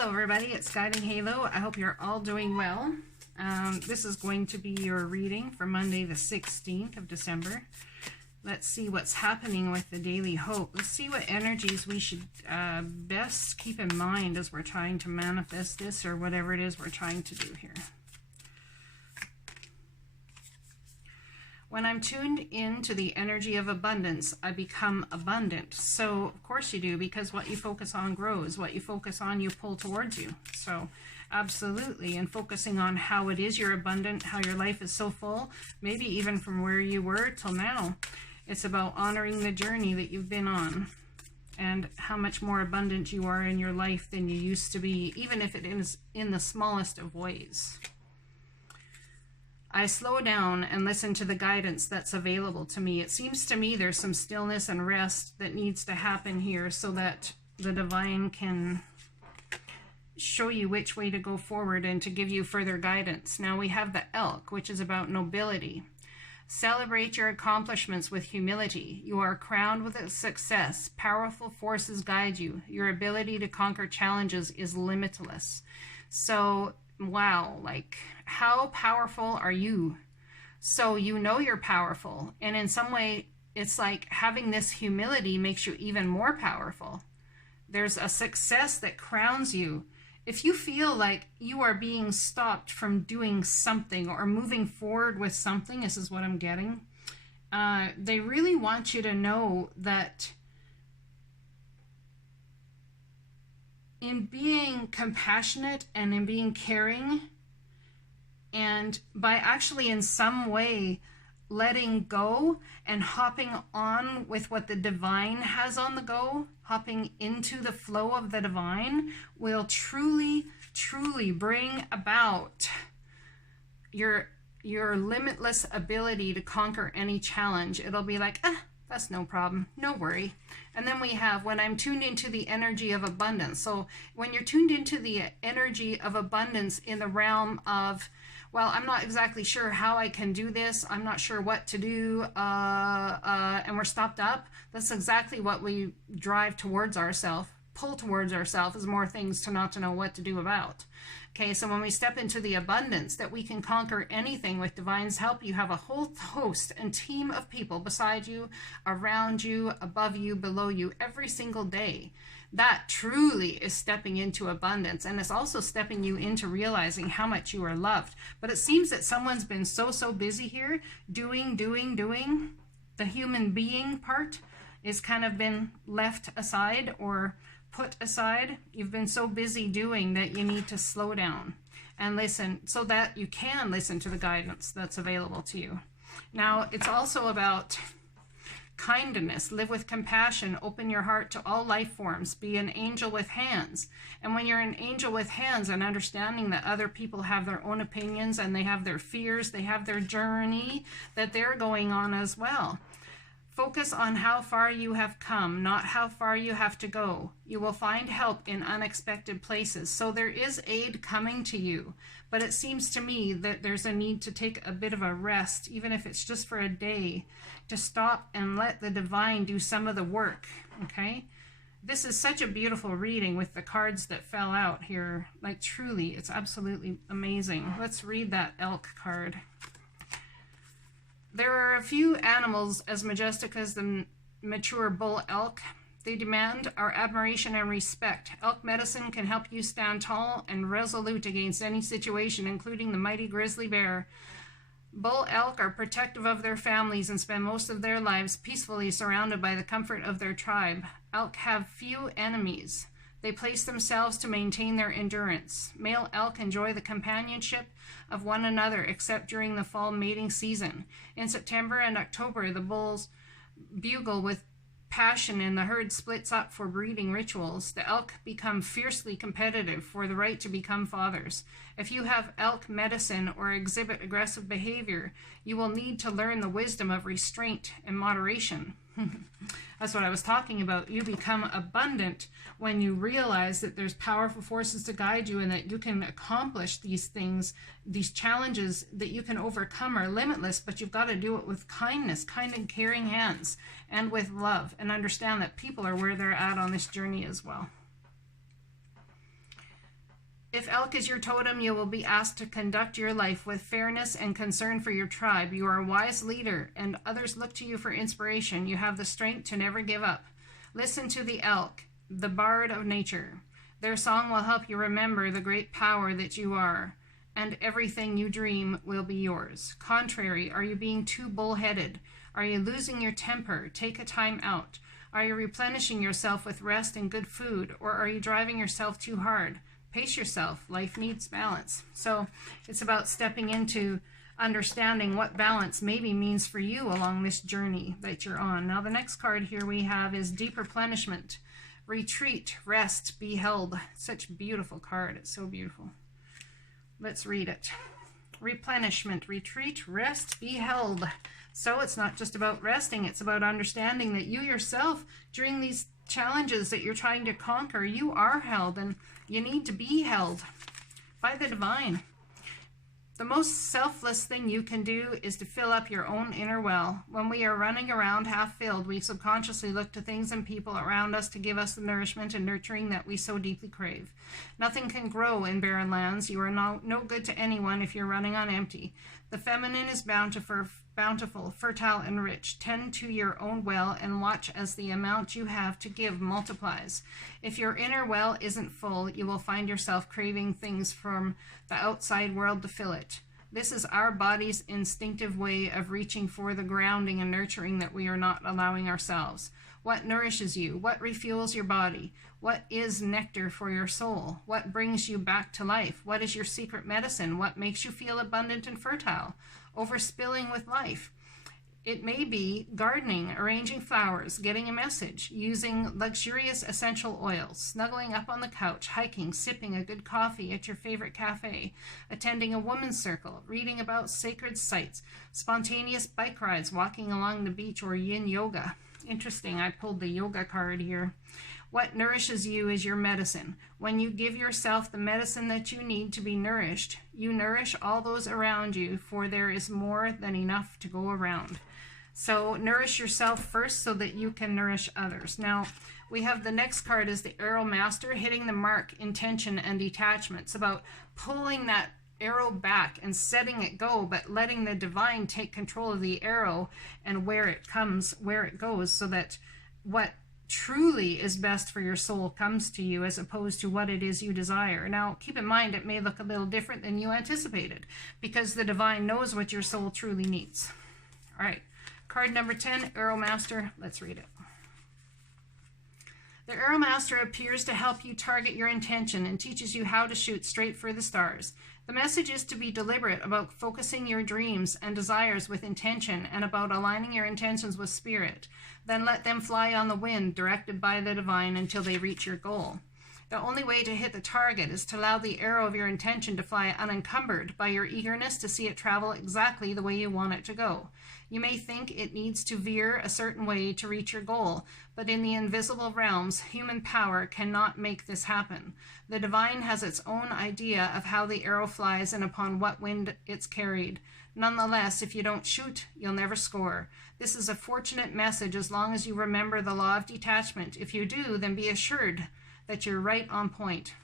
Hello everybody, it's Guiding Halo. I hope you're all doing well. This is going to be your reading for Monday the 16th of December. Let's see what's happening with the Daily Hope. Let's see what energies we should best keep in mind as we're trying to manifest this or whatever it is we're trying to do here. When I'm tuned into the energy of abundance, I become abundant. So, of course you do, because what you focus on grows. What you focus on, you pull towards you. So, absolutely. And focusing on how it is you're abundant, how your life is so full, maybe even from where you were till now. It's about honoring the journey that you've been on and how much more abundant you are in your life than you used to be, even if it is in the smallest of ways. I slow down and listen to the guidance that's available to me. It seems to me there's some stillness and rest that needs to happen here so that the divine can show you which way to go forward and to give you further guidance. Now we have the elk, which is about nobility. Celebrate your accomplishments with humility. You are crowned with a success. Powerful forces guide you. Your ability to conquer challenges is limitless. So, wow, like, how powerful are you? So you know you're powerful, and in some way it's like having this humility makes you even more powerful. There's a success that crowns you. If you feel like you are being stopped from doing something or moving forward with something, this is what I'm getting, they really want you to know that in being compassionate and in being caring, and by actually in some way letting go and hopping on with what the divine has on the go, hopping into the flow of the divine, will truly, truly bring about your limitless ability to conquer any challenge. It'll be like, that's no problem, no worry. And then we have, when I'm tuned into the energy of abundance. So when you're tuned into the energy of abundance in the realm of, well, I'm not exactly sure how I can do this, I'm not sure what to do, and we're stopped up, that's exactly what we drive towards ourselves, pull towards ourselves, is more things to not to know what to do about. Okay, so when we step into the abundance that we can conquer anything with divine's help, you have a whole host and team of people beside you, around you, above you, below you, every single day. That truly is stepping into abundance, and it's also stepping you into realizing how much you are loved. But it seems that someone's been so busy here doing. The human being part is kind of been left aside or put aside. You've been so busy doing that you need to slow down and listen so that you can listen to the guidance that's available to you. Now, it's also about kindness. Live with compassion. Open your heart to all life forms. Be an angel with hands. And when you're an angel with hands and understanding that other people have their own opinions and they have their fears, they have their journey that they're going on as well. Focus on how far you have come, not how far you have to go. You will find help in unexpected places. So there is aid coming to you, but it seems to me that there's a need to take a bit of a rest, even if it's just for a day, to stop and let the divine do some of the work, okay? This is such a beautiful reading with the cards that fell out here. Like, truly, it's absolutely amazing. Let's read that elk card. There are a few animals as majestic as the mature bull elk. They demand our admiration and respect. Elk medicine can help you stand tall and resolute against any situation, including the mighty grizzly bear. Bull elk are protective of their families and spend most of their lives peacefully surrounded by the comfort of their tribe. Elk have few enemies. They place themselves to maintain their endurance. Male elk enjoy the companionship of one another except during the fall mating season. In September and October, the bulls bugle with passion and the herd splits up for breeding rituals. The elk become fiercely competitive for the right to become fathers. If you have elk medicine or exhibit aggressive behavior, you will need to learn the wisdom of restraint and moderation. That's what I was talking about. You become abundant when you realize that there's powerful forces to guide you and that you can accomplish these things. These challenges that you can overcome are limitless, but you've got to do it with kindness, kind and caring hands, and with love, and understand that people are where they're at on this journey as well. If elk is your totem, you will be asked to conduct your life with fairness and concern for your tribe. You are a wise leader, and others look to you for inspiration. You have the strength to never give up. Listen to the elk, the bard of nature. Their song will help you remember the great power that you are, and everything you dream will be yours. Contrary, are you being too bullheaded? Are you losing your temper? Take a time out. Are you replenishing yourself with rest and good food, or are you driving yourself too hard? Pace yourself. Life needs balance. So it's about stepping into understanding what balance maybe means for you along this journey that you're on. Now, the next card here we have is Deep Replenishment. Retreat, rest, be held. Such a beautiful card. It's so beautiful. Let's read it. Replenishment, retreat, rest, be held. So it's not just about resting. It's about understanding that you yourself, during these challenges that you're trying to conquer, you are held, and you need to be held by the divine. The most selfless thing you can do is to fill up your own inner well. When we are running around half filled, we subconsciously look to things and people around us to give us the nourishment and nurturing that we so deeply crave. Nothing can grow in barren lands. You are no good to anyone if you're running on empty. The feminine is bountiful, fertile, and rich. Tend to your own well and watch as the amount you have to give multiplies. If your inner well isn't full, you will find yourself craving things from the outside world to fill it. This is our body's instinctive way of reaching for the grounding and nurturing that we are not allowing ourselves. What nourishes you? What refuels your body? What is nectar for your soul? What brings you back to life? What is your secret medicine? What makes you feel abundant and fertile? Overspilling with life. It may be gardening, arranging flowers, getting a message, using luxurious essential oils, snuggling up on the couch, hiking, sipping a good coffee at your favorite cafe, attending a women's circle, reading about sacred sites, spontaneous bike rides, walking along the beach, or yin yoga. Interesting, I pulled the yoga card here. What nourishes you is your medicine. When you give yourself the medicine that you need to be nourished, you nourish all those around you, for there is more than enough to go around. So nourish yourself first so that you can nourish others. Now, we have the next card is the Arrow Master, hitting the mark, intention, and detachment. It's about pulling that arrow back and setting it go, but letting the divine take control of the arrow and where it comes, where it goes, so that what truly is best for your soul comes to you as opposed to what it is you desire. Now, keep in mind, it may look a little different than you anticipated because the divine knows what your soul truly needs. All right, card number 10, Arrow Master. Let's read it. The Arrow Master appears to help you target your intention and teaches you how to shoot straight for the stars. The message is to be deliberate about focusing your dreams and desires with intention and about aligning your intentions with spirit. Then let them fly on the wind, directed by the divine, until they reach your goal. The only way to hit the target is to allow the arrow of your intention to fly unencumbered by your eagerness to see it travel exactly the way you want it to go. You may think it needs to veer a certain way to reach your goal, but in the invisible realms, human power cannot make this happen. The divine has its own idea of how the arrow flies and upon what wind it's carried. Nonetheless, if you don't shoot, you'll never score. This is a fortunate message as long as you remember the law of detachment. If you do, then be assured that you're right on point.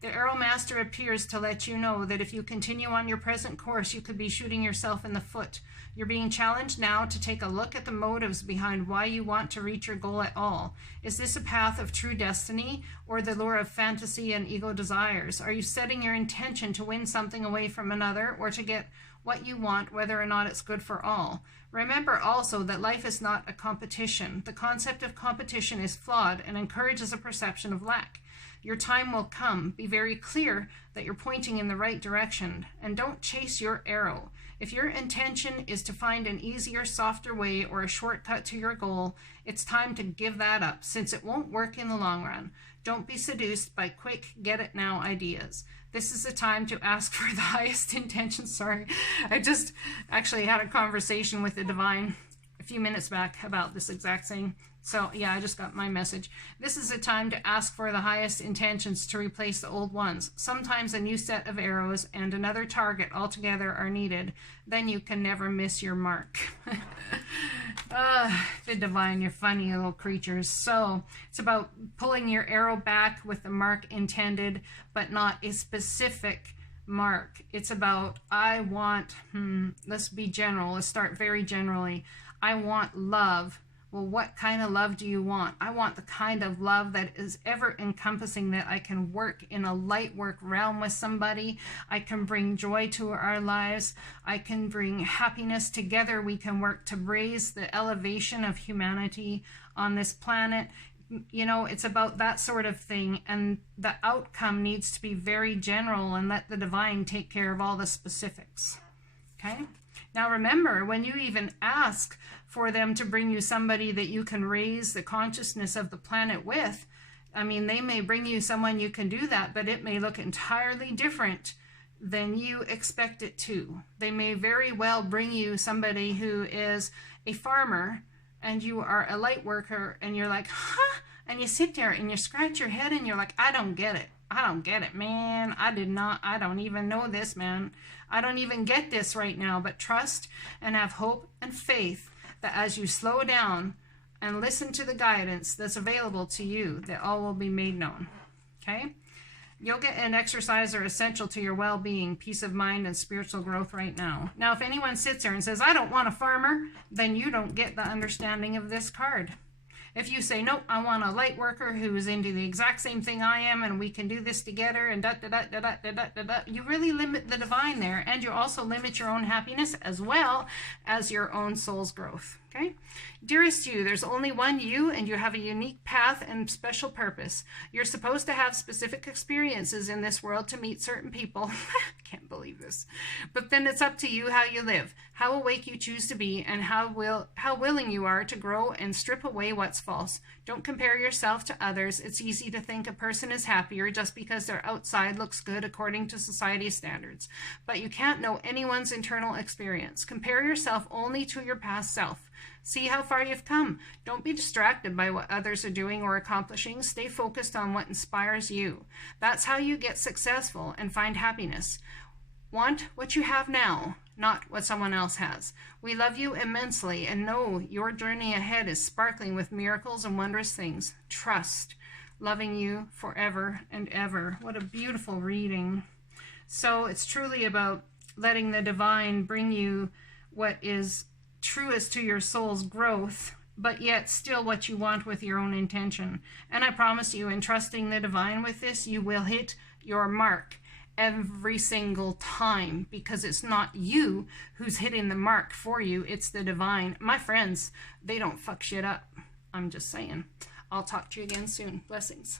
The Arrow Master appears to let you know that if you continue on your present course, you could be shooting yourself in the foot. You're being challenged now to take a look at the motives behind why you want to reach your goal at all. Is this a path of true destiny or the lure of fantasy and ego desires? Are you setting your intention to win something away from another or to get what you want, whether or not it's good for all? Remember also that life is not a competition. The concept of competition is flawed and encourages a perception of lack. Your time will come. Be very clear that you're pointing in the right direction, and don't chase your arrow. If your intention is to find an easier, softer way or a shortcut to your goal, it's time to give that up, since it won't work in the long run. Don't be seduced by quick, get-it-now ideas. This is the time to ask for the highest intention. Sorry, I just actually had a conversation with the divine a few minutes back about this exact same So yeah, I just got my message. This is a time to ask for the highest intentions to replace the old ones. Sometimes a new set of arrows and another target altogether are needed. Then you can never miss your mark. The divine, you're funny little creatures. So it's about pulling your arrow back with the mark intended, but not a specific mark. It's about, I want, let's be general. Let's start very generally. I want love. Well, what kind of love do you want? I want the kind of love that is ever encompassing, that I can work in a light work realm with somebody. I can bring joy to our lives. I can bring happiness. Together we can work to raise the elevation of humanity on this planet. You know, it's about that sort of thing, and the outcome needs to be very general and let the divine take care of all the specifics. Okay? Now remember, when you even ask for them to bring you somebody that you can raise the consciousness of the planet with, I mean, they may bring you someone you can do that, but it may look entirely different than you expect it to. They may very well bring you somebody who is a farmer and you are a light worker, and you're like, huh? And you sit there and you scratch your head and you're like, I don't get it. I don't get it, man. I don't even know this, man. I don't even get this right now. But trust and have hope and faith that as you slow down and listen to the guidance that's available to you, that all will be made known. Okay? Yoga and exercise are essential to your well-being, peace of mind, and spiritual growth right now. Now, if anyone sits there and says, I don't want a farmer, then you don't get the understanding of this card. If you say, nope, I want a light worker who is into the exact same thing I am, and we can do this together, and you really limit the divine there, and you also limit your own happiness as well as your own soul's growth. Okay? Dearest you, there's only one you, and you have a unique path and special purpose. You're supposed to have specific experiences in this world to meet certain people. I can't believe this. But then it's up to you how you live, how awake you choose to be, and how willing you are to grow and strip away what's false. Don't compare yourself to others. It's easy to think a person is happier just because their outside looks good according to society's standards. But you can't know anyone's internal experience. Compare yourself only to your past self. See how far you've come. Don't be distracted by what others are doing or accomplishing. Stay focused on what inspires you. That's how you get successful and find happiness. Want what you have now, not what someone else has. We love you immensely and know your journey ahead is sparkling with miracles and wondrous things. Trust. Loving you forever and ever. What a beautiful reading. So it's truly about letting the divine bring you what is truest to your soul's growth, but yet still what you want with your own intention. And I promise you, in trusting the divine with this, you will hit your mark every single time, because it's not you who's hitting the mark for you, it's the divine. My friends, they don't fuck shit up. I'm just saying. I'll talk to you again soon. Blessings.